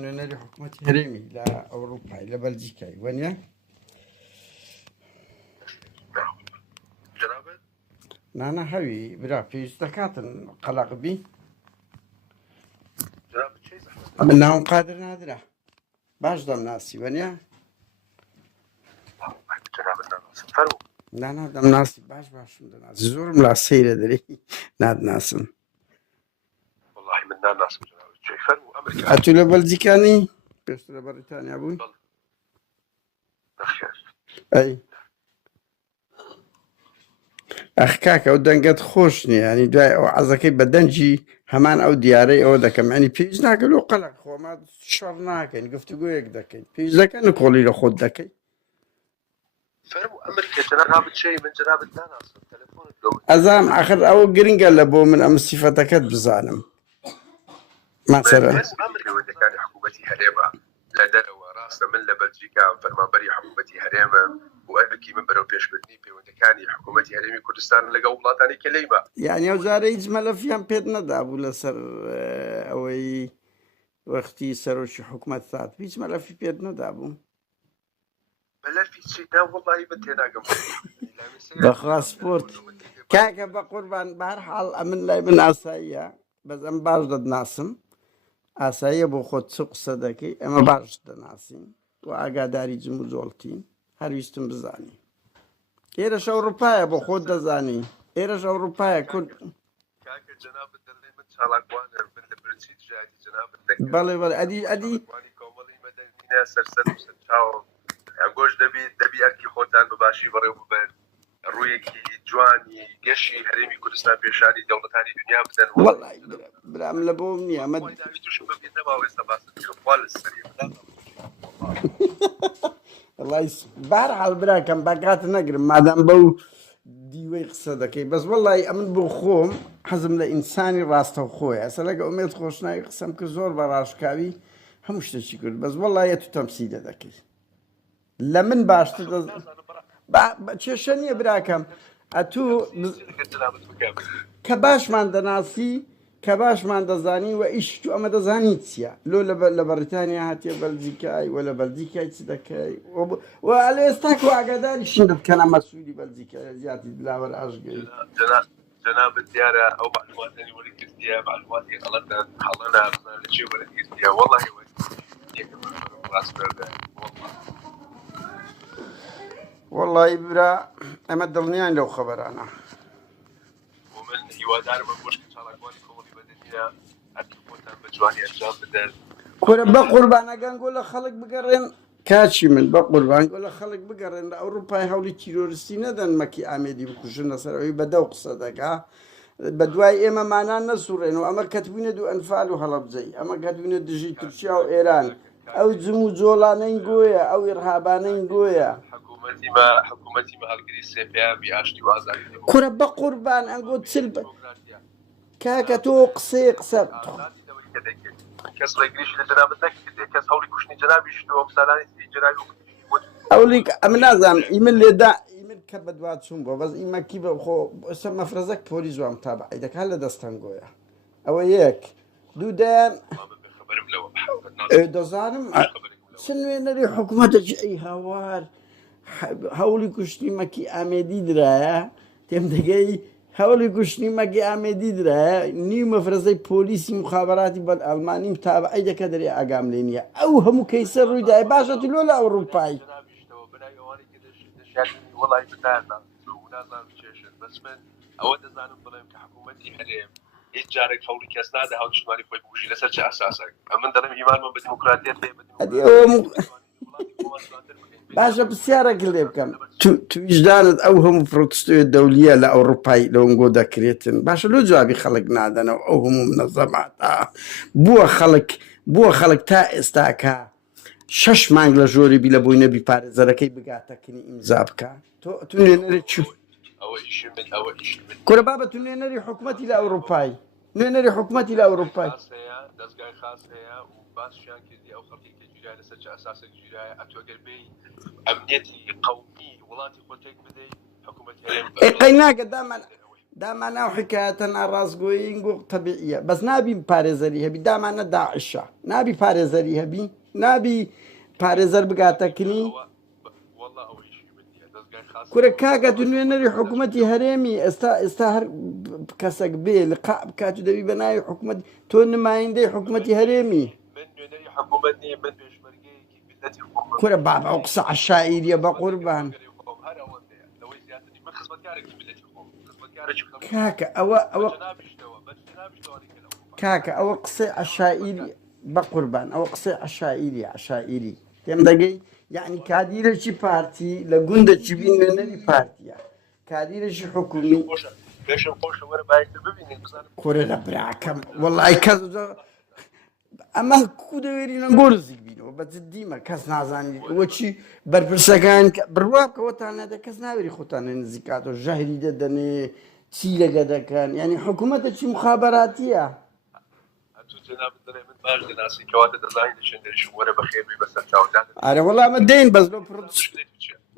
نوێنەری حکوومەتی هەرێمی لە ئەوروپای لە بەلجیکای وەنیە نانە هەوی برا پێویست دەکاتن قەلەقبی من ناوم قادر نادرا باش دەمناسی وەنیە نانا دەمناسی باشم دەناسی زۆرم لا سەیرە دەرێ نادناسم ئەتو لە بەلجیکانی پێشتر لە بەریتانیا بووی ئەی ئەخ کاکە ئەو دەنگەت خۆش نییە ینی دوای ئەو عەزەکەی بە دەنجی هەمان ئەو دیارەی ئەوە دەکەم ینی پێویست ناکەن و قەلەق خۆما شەڕ ناکەین گفتوگۆیەک دەکەین پێویست دەکەن و کۆڵی لە خۆت دەکەی ئەزام ئاخر ئەوە گرنگە لە بۆ من ئەم سیفەتەکەت بزانم مەسەلەن حکوومەتی هەرێمە لە دەرەوە ڕاستە من لە بەلجیکا فەرمانبەری حکوومەتی هەرێمە و ئەرکی من بەرەو پێشبردننی پەیوەندەکانی حکوومەتی هەرێمی کوردستان لەگەڵ وڵاتانی کلەیمە یعنی ئەو جارە هیچ مەلەفیان پێت نەدابوو لەسەر ئەوەی وەختی سەرۆکی حکوومەت سات هیچ مەلەفی پێت نەدابوو مەلەفی چیدا وەڵی بە تێناگەم بەخوا سپۆرت کاکە بە قوربان بەهەرحاڵ ئەمن لای من ئاساییە بەس ئەم باش دەدناسم ئاساییە بۆ خۆت چ قسە دەکەی ئەمە باش دەناسین و ئاگاداری جم و جۆڵتین هەرویستم بزانی ئێرەش ئەوروپایە بۆ خۆت دەزانی ئێرەش ئەوروپایە کورد بەڵێ بەڵێ ئەدی گۆش دەبی ئەرکی خۆتان بەباشی بەڕێو ببن ڕوویەکی جوانی گەشی هەرێمی کوردستان پێشانی دەوڵەتانی دنیا بدەن وەڵی برام لە بۆم نییە ئەمە وەڵی بەهەرحاڵ براکەم باکات نەگرم مادام بەو دیوەی قسە دەکەی بەس وەڵی ئەمن بۆ خۆم حەزم لە ئینسانی ڕاستەوخۆیە ئەسە لەگە ئومێد خۆشناوی قسەم کرد زۆر بە ڕاشکاوی هەموو شتێکی کرد بەس وەڵایە تو تەمسیلە دەکەی لە من باشتر کێشە نییە براکەم ئەتوو کە باشمان دەناسی کە باشمان دەزانی و ئیش تو ئەمە دەزانی چییە لۆ لە بەریتانیا هاتیە بەلجیکای وە لە بەلجیکای چ دەکەی و لە ئێستاکە ئاگاداریشین بکەنە مەسوولی بەلجیکای زیاتی دلاوەر ئاشگەی جنابەت دیارە ئەو معلوماتانی وەری کردیە معلوماتی غەڵەتە هەڵەنا لە چێ وەرە کردیە وەڵی وەڵی برا ئەمە دڵنیان لەو خەبەرانە من هیوادارمە بۆشکی چاڵاکوانی کۆمەڵی بەدەنیە ئەرکی خۆتان بە جوانی ئەنجام بدەن کورە بە قوربانەکان گۆ لە خەڵک بگەڕێن کاچی من بە قوربان گۆ لە خەڵک بگەڕێن لە ئەوروپای هەوڵی تیرۆریستی نەدەن مەکی ئامێدی بکوژن لەسەرەوەی بەدەو قسە دەکا بە دوای ئێمەمانان نەسوڕێنەوە ئەمە کەتبوونە دوو ئەنفال و هەڵەبجەی ئەمە کەتبوونە دژی تورکیا و ئێران ئەو جم و جۆڵانەی گۆیە ئەو ئێرهابانەی گۆیە حکوومەتی هەڵگری سێپیابی ئاشتی و ئازادی کورە بە قوربان ئەنگۆ چل کاکە تۆ قسەی قسە کەس ڕێگریشی لە جەنابەت نەکردێ کەس هەوڵی کوشتنی جەنابیش تۆ سالانی جەنابی ئەولی ئەمە نازانم ئیمن لێدا ئیمن کە بە دوات چوون بۆ بەس ئیمەکی بە خۆ ئێستا مەفرەزەک پۆلی زوام تابعی دەکات لە دەستەنگۆیە ئەوە یەک دوو دەیان دەزانم چ نوێنەری حکوومەتێکی ئەی هاوار هەوڵی کوشتنی مەکی ئامێدی درایە تێم دەگەی هەوڵی کوشتنی مەکی ئامێدی درایە نیو مەفرەزەی پۆلیسی مخابەراتی بەل ئەڵمانیم تابعی دەکە دەرێ ئاگام لێ نییە ئەو هەموو کەیسە ڕوویدای باشە لۆ لە ئەوروپای وڵی بدارنا نازانم چێشن بەس من ئەوە دەزانم بڵێم کە حکوومەتی هەرێم هیچ جارێک هەوڵی کەس نادە هاوشتمانی خۆی بکوژی لەسەر چه ئاساسێک من دەڵێم ئیمانمە بە دیموکراتیەت باشە پرسیارێک لێ بکەم تو ویژدانت ئەو هەموو پرۆتستۆیە دەولیە لە ئەوروپای لەونگۆ دەکرێتن باشە لۆ جوابی خەڵک نادەنەوە ئەو هەموو منەزەماتە بووە خەڵک تا ئێستاکە 6 مانگ لە ژۆری بی لە بۆی نەبی پارێزەرەکەی بگاتەکنی ئیمزا بکە تو نوێنەری چ کورە بابە تو نوێنەری حکوومەتی لە ئەوروپای نوێنەری حکوومەتی لە ئەوروپای دەستگای خاص هەیە و باسییان کردی ئەو خەڵکی کە گیرای لەسەر چه ئاساسێک گیرایە ئەتوەگەر بێ ئەمنیەتی قەومی وڵاتی خۆتێک بدەیت حکوومەتی قەی ناکە دامانە حکایەتە ناڕازگۆیی گۆ تەبیعیە بەس نابی پارێزەری هەبی دامانە داعشە نابی پارێزەری هەبی نابی پارێزەر بگاتەکنی کورە کاگە تو نوێنەری حکوومەتی هەرێمی ئێستا هەر کەسێک بێ لە قا بکات و دەبی بە ناوی حکوومەت تۆ نمایندەی حکوومەتی هەرێمی کورە بابا ئەو قسە عەشائیریە بە قوربان کاکە ئەوە قسەی عەشائیری بە قوربان ئەوە قسەی عەشائیری تێم دەگەی یعنی کادیرێکی پارتی لە گوندێکی بین نوێنەری پارتیە کادیرێکی حکومی کورە لە براکەم وەڵای کەس ئەمە کو دەوێرینە گۆرزی بینەوە بە جددیمە کەس نازانانی وەچی بەرپرسەکان بڕوا بکەوەتان نەدە کەس ناوێری خۆتانە نزیکاتەوە ژەهری دەدەنێ چی لەگە دەکەن یعنی حکوومەتە چی مخابەراتیە ئارە وەڵامە دێن بەس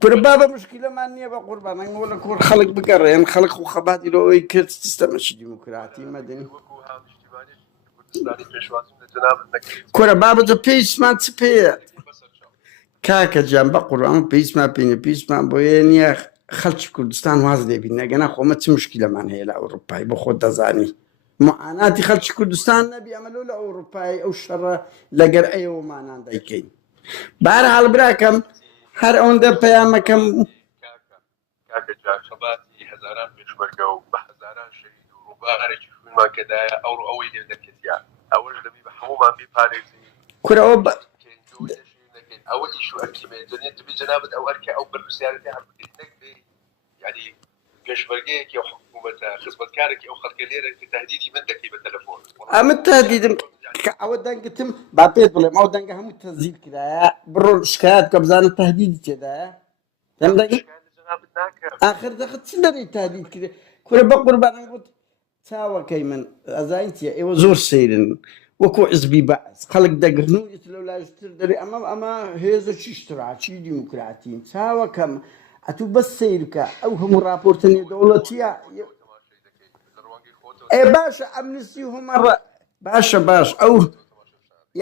کورە بابە مشکلەمان نییە بە قوربان ئەنگەوە لە کۆر خەڵک بگەڕێن خەڵک و خەباتی لەوەی کرد سیستەمەشی دیموکراتی مەدەنی کورە بابەتە پێیسمان چ پێیە کاکە جیان بە قوربان پێیسمان پێینە پێیسمان بۆیە نییە خەڵکی کوردستان واز لێبین نەگەنا خۆمە چ مشکلەمان هەیە لە ئەوروپای بۆ خۆت دەزانی معاناتی خەڵکی کوردستان نەبی ئەمە لەو لە ئەوروپای ئەو شەڕە لەگەر ئەوەمانان دەیکەین بارحاڵ براکەم هەر ئەوەندە پەیامەکەم هەزاران پێشمەرگە و بە هەزاران شەهید و ڕووبارێکی خوێنمان کەدایە ئەوەی لێ دەکەتیا ئەوەش دەبی بە هەمومان بپارێزی کورەوە ئەوە ئیش و ئەرکیمێنێت دەبی جەنابەت ئەو ئەرکە ئەو بەرپرسیارەتی هەڵبگرێت نەکبێ یعنی پێشمەرگەیەکی ئەو حکوومەتە خزمەتکارێکی ئەو خەڵکە لێرە کە تهدیدی من دەکەی بە تەلەفۆن ئەمە تهدیدم ئەوە دەنگتم با پێت بڵێم ئەو دەنگە هەموو تەزیل کرایە بڕۆ شکایەت کە بزانە تهدیدی تێدایە دەم دەگەی آخر دەخت چ دەبێت تهدید کرێ کورە بە قوربانم گوت چاوەکەی من ئەزانین چییە ئێوە زۆر سەیرن وەکو حیزبی بەعس خەڵک دەگرن و ئیتر لەو لایشتر دەرێ ئەمە هێزەکی اشتراکی دیموکراتین چاوەکەم ئەتوو بەس سەیر بکە ئەو هەموو راپۆرتە نێودەوڵەتیە باشە ئەمنستی هەمەڕە باشە باش ئەو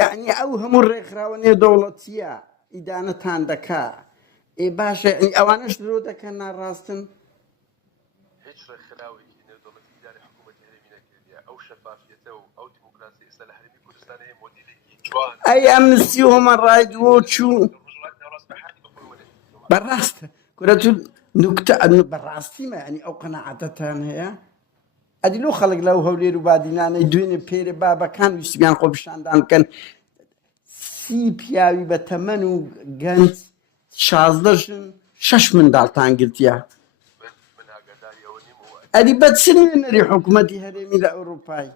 یعنی ئەو هەموو ڕێکخراوە نێودەوڵەتیە ئیدانەتان دەکا باشە ئەوانەش درۆ دەکەن ناڕاستن هیچ ڕێکخراوێکی نێودەوڵەتی ئیدارەی حکوومەتی هەرێمی نەکردیە ئەو شەفافیەتە و ئەو دیموکراسی ئێستا لە هەرێمی کوردستان هەیە مۆدیلێکی جوان ئەی ئەمنستی هەمەڕ ڕایت وۆ چوو بەڕاستە کورە تو نوکتە بەڕاستیمە ینی ئەو قەناعەتەتان هەیە ئەدیلۆ خەڵک لەو هەولێر و بادینانەی دوێنێ پێرە بابەکان ویستیان خۆ پیشاندان بکەن سی پیاوی بە تەمەن و گەنج 16 6 منداڵتان گرتیە ئەدی بە چ نوێنەری حکوومەتی هەرێمی لە ئەوروپای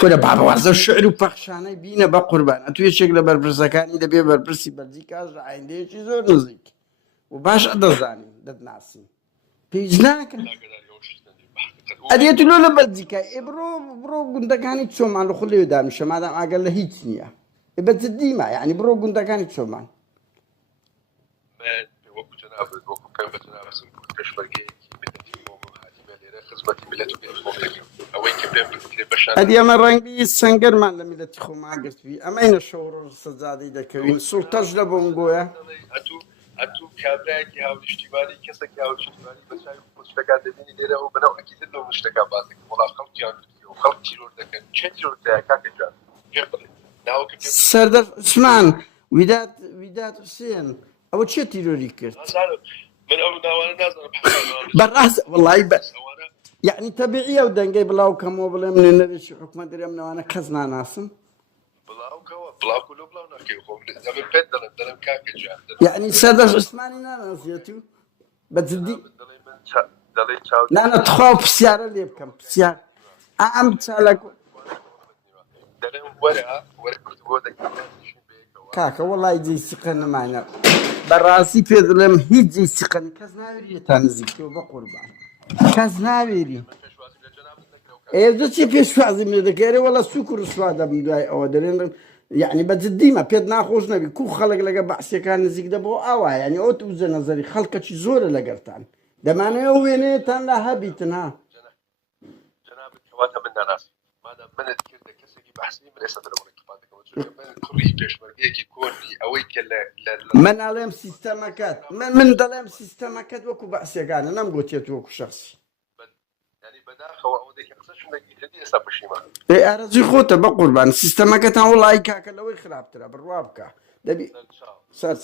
کورە بابەوازە شعر و پەخشانەی بینە بە قوربان ئەتو یەکێک لە بەرپرسەکانی دەبێ بەرپرسی بەلجیکاش ئایندەیەکی زۆر نزیک و باش دەزانین دەتناسین پێیز ناکە ئەدێت لۆ لە بەلجیکا بڕۆ گوندەکانی چۆمان لە خۆ لێ دانیشە مادام ئاگەر لە هیچ نییە بە جددیمە یعنی بڕۆ گوندەکانی چۆمان ئەدی ئەمە ڕەنگی سەنگەرمان لە میلەتی خۆمان گرتووی ئەمەینە شەوڕ سەجادەی دەکەوین سوڵتەش لە بۆنگۆیە ئەتوو کابراایەکی هاونیشتیمانی کەسێکی هاونیشتیمانی بەچوی خۆشتەکان دەبینی لێرە و بەناوەکی تر لەو شتەکان باسی وڵات خەڵکیان و خەڵک تیرۆر دەکەن چه تیرۆرتەیە کاکە جان پێم بڵێ سەردەر عوسمان ویدات حوسێن ئەوە چێ تیرۆری کرد من ئەو ناوانە نازانم بەڕاست وەڵای یعنی تەبیعیە و دەنگەی بڵاو کەمەوە بڵێم نوێنەرێکی حکومەت دەرێم نەوانە کەس ناناسم یعنی سەردەر عوسمانی ناناسیەتی و بە جددی نانە تخوا پرسیارە لێ بکەم پرسیار ئەم چالەک کاکە وەڵای جێی سیقە نمانە بەڕاستی پێ دڵێم هیچ جێی سیقەن کەس ناوێریێتان نزیکەوە بە قوربان کەس ناوێری ئێدە چی پێشوازیم لێ دەکەێرێ وەڵە سووک و ڕسوا دەبم دوای ئەوە دەرێن یعنی بە جددیمە پێت ناخۆش نەبی کو خەڵک لەگە بەعسیەکان نزیک دەبەوە ئاوا یعنی ئەو توزە نەزەری خەڵکەکی زۆرە لەگەرتان دەمانەیە وێنەیەتان لا هەبیتن ها جنابك كواتا من ناس مادام من كرد كسكي بحسني من اسد الامور كفاتك من كوري بيشمرجيكي كوري اويك من ئەڵێم سیستەمەکەت من دەڵێم سیستەمەکەت وەکو بەعسیەکانە نەمگوتێت وەکو شخصی يعني بداخل او ديك قصش انك تدي اسا بشيما ئارەزوی خۆتە بە قوربان سیستەمەکەتان وڵی کاکە لەوەی خراپترە بڕوا بکە دەبی سەر